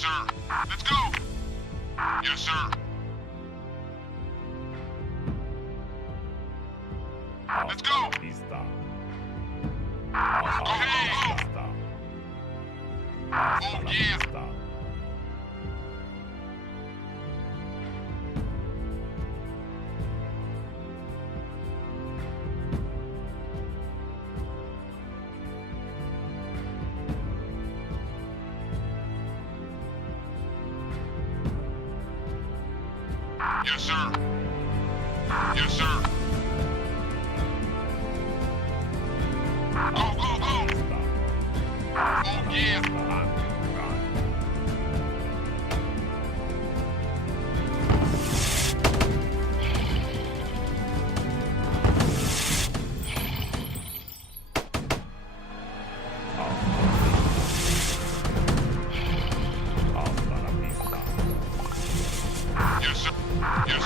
sir. Let's go. Yes, sir. Let's go. Vista. Okay. Vista. Oh, yeah. Yes, sir. Yes, sir. Go, go, go. Oh, yeah. Yes, sir. Yes.